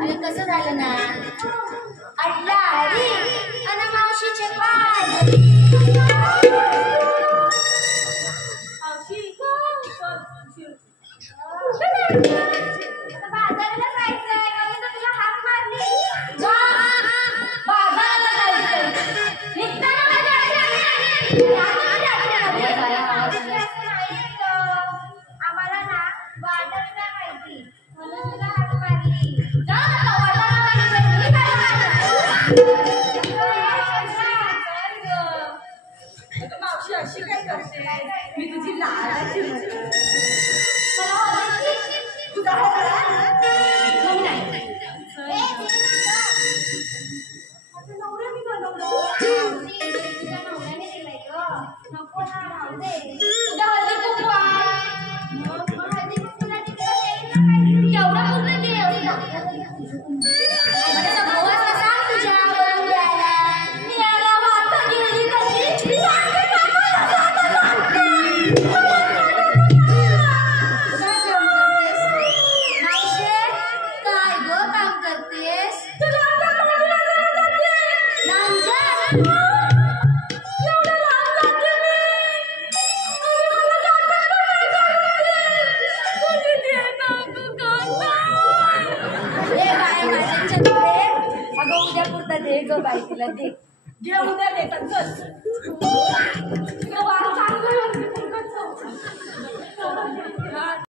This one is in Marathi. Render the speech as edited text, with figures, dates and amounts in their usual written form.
अरे कसं झालं ना अडला अरे आणि मावशीचे पाय बाजाराला जायचंय तुला हाक मारली बाजाराला जायचंय निघताना आम्हाला ना वाटत नाही माहिती म्हणून तुला हाक मारली मावशी अशी काय करते मी तुझी लाडाची तुझा दे ग बाई तिला दे घे उद्या देतात चल